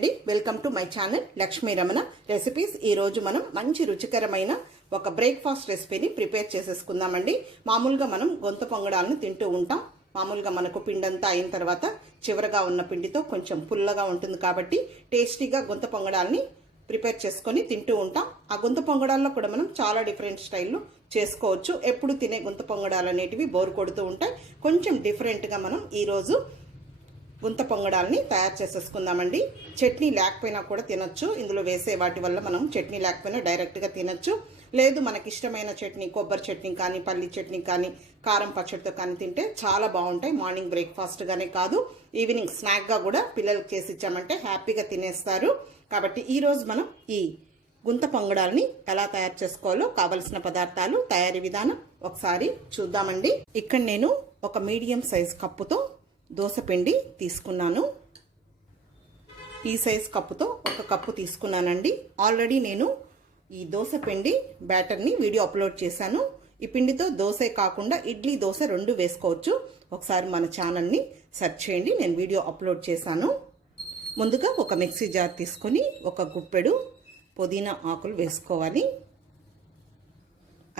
అండి, welcome to my channel Lakshmi Ramana recipes. ఈ రోజు మనం మంచి రుచికరమైన ఒక బ్రేక్ఫాస్ట్ రెసిపీని ప్రిపేర్ చేసేసుకుందామండి. మామూలుగా మనం గొంతు పొంగడాలను తింటూ ఉంటాం. మామూలుగా మనకు పిండంతా అయిన తర్వాత చివరగా ఉన్న పిండితో కొంచెం పుల్లగా ఉంటుంది కాబట్టి టేస్టీగా గొంతు పొంగడాలని ప్రిపేర్ చేసుకొని తింటూ ఉంటాం. ఆ గొంతు పొంగడాల్లో కూడా మనం చాలా డిఫరెంట్ స్టైల్లో చేసుకోవచ్చు. ఎప్పుడు తినే గొంతు పొంగడాలు అనేటివి బోర్ కొడుతూ ఉంటాయి. కొంచెం డిఫరెంట్గా మనం ఈరోజు గుంత పొంగడాలని తయారు చేసేసుకుందామండి. చట్నీ లేకపోయినా కూడా తినొచ్చు. ఇందులో వేసే వాటి వల్ల మనం చట్నీ లేకపోయినా డైరెక్ట్గా తినొచ్చు. లేదు మనకి ఇష్టమైన చట్నీ, కొబ్బరి చట్నీ కానీ, పల్లి చట్నీ కానీ, కారం పచ్చడితో కానీ తింటే చాలా బాగుంటాయి. మార్నింగ్ బ్రేక్ఫాస్ట్గానే కాదు, ఈవినింగ్ స్నాక్గా కూడా పిల్లలకి చేసి ఇచ్చామంటే హ్యాపీగా తినేస్తారు. కాబట్టి ఈరోజు మనం ఈ గుంత పొంగడాలని ఎలా తయారు చేసుకోవాలో కావలసిన పదార్థాలు, తయారీ విధానం ఒకసారి చూద్దామండి. ఇక్కడ నేను ఒక మీడియం సైజ్ కప్పుతో దోసపిండి తీసుకున్నాను. ఈ సైజ్ కప్పుతో ఒక కప్పు తీసుకున్నానండి. ఆల్రెడీ నేను ఈ దోసపిండి బ్యాటర్ని వీడియో అప్లోడ్ చేశాను. ఈ పిండితో దోసే కాకుండా ఇడ్లీ, దోశ రెండు వేసుకోవచ్చు. ఒకసారి మన ఛానల్ని సెర్చ్ చేయండి, నేను వీడియో అప్లోడ్ చేశాను. ముందుగా ఒక మిక్సీ జార్ తీసుకొని ఒక గుప్పెడు పుదీనా ఆకులు వేసుకోవాలి.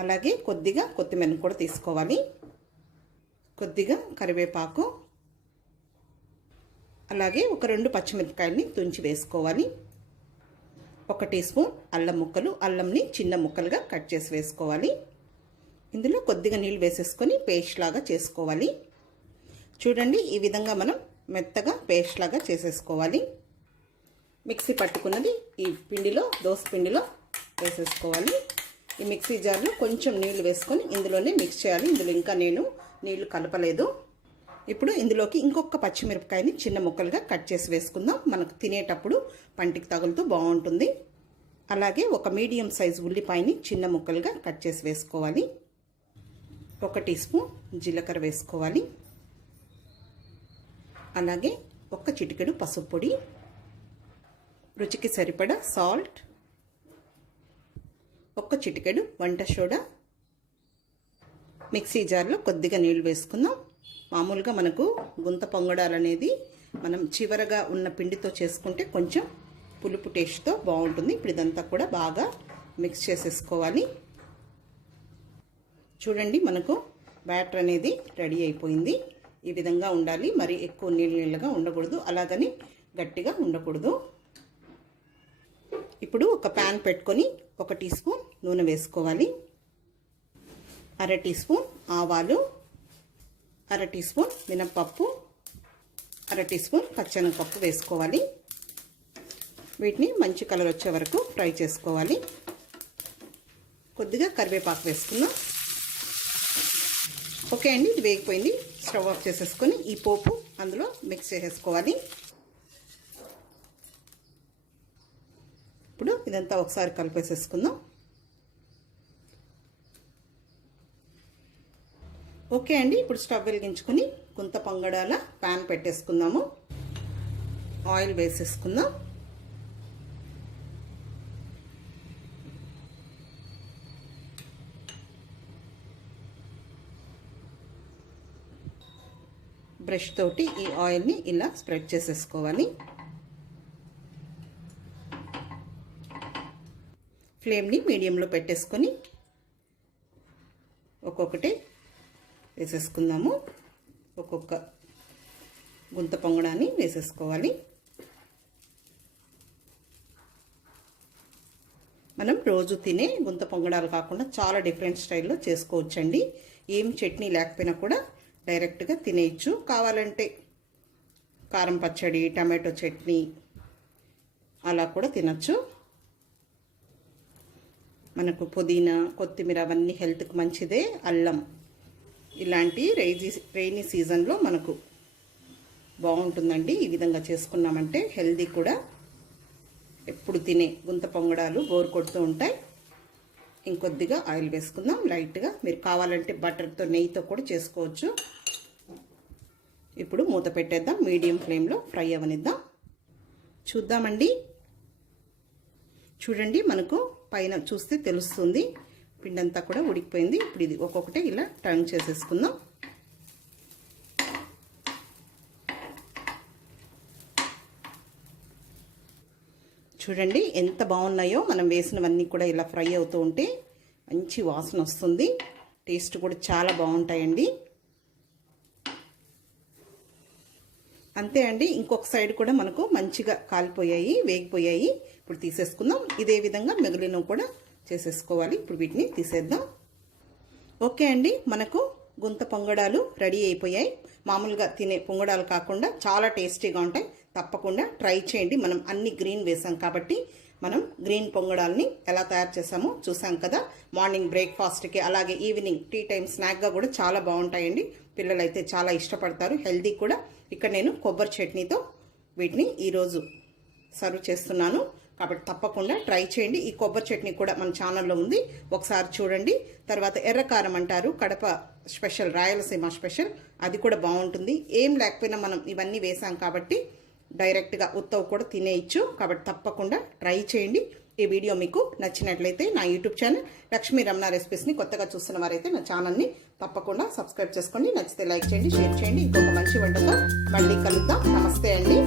అలాగే కొద్దిగా కొత్తిమీర కూడా తీసుకోవాలి. కొద్దిగా కరివేపాకు, అలాగే ఒక 2 పచ్చిమిరపకాయలని తుంచి వేసుకోవాలి. 1 టీ స్పూన్ అల్లం ముక్కలు, అల్లంని చిన్న ముక్కలుగా కట్ చేసి వేసుకోవాలి. ఇందులో కొద్దిగా నీళ్ళు వేసేసుకొని పేస్ట్ లాగా చేసుకోవాలి. చూడండి, ఈ విధంగా మనం మెత్తగా పేస్ట్ లాగా చేసేసుకోవాలి. మిక్సీ పట్టుకున్నది ఈ పిండిలో, దోస పిండిలో వేసేసుకోవాలి. ఈ మిక్సీ జార్లో కొంచెం నీళ్లు వేసుకొని ఇందులోనే మిక్స్ చేయాలి. ఇందులో ఇంకా నేను నీళ్లు కలపలేదు. ఇప్పుడు ఇందులోకి ఇంకొక పచ్చిమిరపకాయని చిన్న ముక్కలుగా కట్ చేసి వేసుకుందాం. మనకు తినేటప్పుడు పంటికి తగులుతూ బాగుంటుంది. అలాగే ఒక మీడియం సైజు ఉల్లిపాయని చిన్న ముక్కలుగా కట్ చేసి వేసుకోవాలి. 1 టీ స్పూన్ జీలకర్ర వేసుకోవాలి. అలాగే 1 చిటికెడు పసుపు పొడి, రుచికి సరిపడా సాల్ట్, 1 చిటికెడు వంట సోడా. మిక్సీ జార్లో కొద్దిగా నీళ్లు వేసుకుందాం. మామూలుగా మనకు గుంత పొంగడాలు అనేది మనం చివరగా ఉన్న పిండితో చేసుకుంటే కొంచెం పులుపు టేస్ట్తో బాగుంటుంది. ఇప్పుడు ఇదంతా కూడా బాగా మిక్స్ చేసేసుకోవాలి. చూడండి, మనకు బ్యాటర్ అనేది రెడీ అయిపోయింది. ఈ విధంగా ఉండాలి. మరి ఎక్కువ నీళ్ళగా ఉండకూడదు, అలాగని గట్టిగా ఉండకూడదు. ఇప్పుడు ఒక ప్యాన్ పెట్టుకొని 1 టీ స్పూన్ నూనె వేసుకోవాలి. 1/2 టీ స్పూన్ ఆవాలు, 1/2 టీ స్పూన్ మినప్పప్పు, 1/2 టీ స్పూన్ పచ్చెనగపప్పు వేసుకోవాలి. వీటిని మంచి కలర్ వచ్చే వరకు ఫ్రై చేసుకోవాలి. కొద్దిగా కరివేపాకు వేసుకుందాం. ఓకే అండి, ఇది వేగిపోయింది. స్టవ్ ఆఫ్ చేసేసుకొని ఈ పోపు అందులో మిక్స్ చేసేసుకోవాలి. ఇప్పుడు ఇదంతా ఒకసారి కలిపేసేసుకుందాం. ఓకే అండి, ఇప్పుడు స్టవ్ వెలిగించుకొని గుంత పొంగడాల ప్యాన్ పెట్టేసుకుందాము. ఆయిల్ వేసేసుకుందాం. బ్రష్ తోటి ఈ ఆయిల్ని ఇలా స్ప్రెడ్ చేసేసుకోవాలి. ఫ్లేమ్ని మీడియంలో పెట్టేసుకొని ఒక్కొక్కటి వేసేసుకుందాము. ఒక్కొక్క గుంత పొంగడాన్ని వేసేసుకోవాలి. మనం రోజు తినే గుంత పొంగడాలు కాకుండా చాలా డిఫరెంట్ స్టైల్లో చేసుకోవచ్చండి. ఏం చట్నీ లేకపోయినా కూడా డైరెక్ట్గా తినేయచ్చు. కావాలంటే కారం పచ్చడి, టమాటో చట్నీ అలా కూడా తినచ్చు. మనకు పుదీనా, కొత్తిమీర అవన్నీ హెల్త్కి మంచిదే. అల్లం ఇలాంటి రైనీ సీజన్లో మనకు బాగుంటుందండి. ఈ విధంగా చేసుకున్నామంటే హెల్దీ కూడా. ఎప్పుడు తినే గుంత పొంగడాలు బోర్ కొడుతూ ఉంటాయి. ఇంకొద్దిగా ఆయిల్ వేసుకుందాం లైట్గా. మీరు కావాలంటే బటర్తో, నెయ్యితో కూడా చేసుకోవచ్చు. ఇప్పుడు మూత పెట్టేద్దాం. మీడియం ఫ్లేమ్లో ఫ్రై అవనిద్దాం. చూద్దామండి. చూడండి, మనకు పైన చూస్తే తెలుస్తుంది పిండంతా కూడా ఉడికిపోయింది. ఇప్పుడు ఇది ఒక్కొక్కటి ఇలా టర్న్ చేసేసుకుందాం. చూడండి ఎంత బాగున్నాయో. మనం వేసినవన్నీ కూడా ఇలా ఫ్రై అవుతూ ఉంటే మంచి వాసన వస్తుంది. టేస్ట్ కూడా చాలా బాగుంటాయండి. అంతే అండి. ఇంకొక సైడ్ కూడా మనకు మంచిగా కాలిపోయాయి, వేగిపోయాయి. ఇప్పుడు తీసేసుకుందాం. ఇదే విధంగా మిగిలినవి కూడా చేసేసుకోవాలి. ఇప్పుడు వీటిని తీసేద్దాం. ఓకే అండి, మనకు గుంత పొంగడాలు రెడీ అయిపోయాయి. మామూలుగా తినే పొంగడాలు కాకుండా చాలా టేస్టీగా ఉంటాయి. తప్పకుండా ట్రై చేయండి. మనం అన్ని గ్రీన్ వేసాం కాబట్టి మనం గ్రీన్ పొంగడాలని ఎలా తయారు చేసామో చూసాం కదా. మార్నింగ్ బ్రేక్ఫాస్ట్కి, అలాగే ఈవినింగ్ టీ టైం స్నాక్గా కూడా చాలా బాగుంటాయండి. పిల్లలు అయితే చాలా ఇష్టపడతారు, హెల్దీ కూడా. ఇక్కడ నేను కొబ్బరి చట్నీతో వీటిని ఈరోజు సర్వ్ చేస్తున్నాను కాబట్టి తప్పకుండా ట్రై చేయండి. ఈ కొబ్బరి చట్నీ కూడా మన ఛానల్లో ఉంది, ఒకసారి చూడండి. తర్వాత ఎర్రకారం అంటారు, కడప స్పెషల్, రాయలసీమ స్పెషల్, అది కూడా బాగుంటుంది. ఏం లేకపోయినా మనం ఇవన్నీ వేసాం కాబట్టి డైరెక్ట్గా ఉత్తవ్ కూడా తినేయచ్చు. కాబట్టి తప్పకుండా ట్రై చేయండి. ఈ వీడియో మీకు నచ్చినట్లయితే నా యూట్యూబ్ ఛానల్ లక్ష్మీ రమణ రెసిపీస్ని కొత్తగా చూస్తున్న వారైతే నా ఛానల్ని తప్పకుండా సబ్స్క్రైబ్ చేసుకోండి. నచ్చితే లైక్ చేయండి, షేర్ చేయండి. ఇంకొక మంచి వంటతో మళ్ళీ కలుద్దాం. నమస్తే అండి.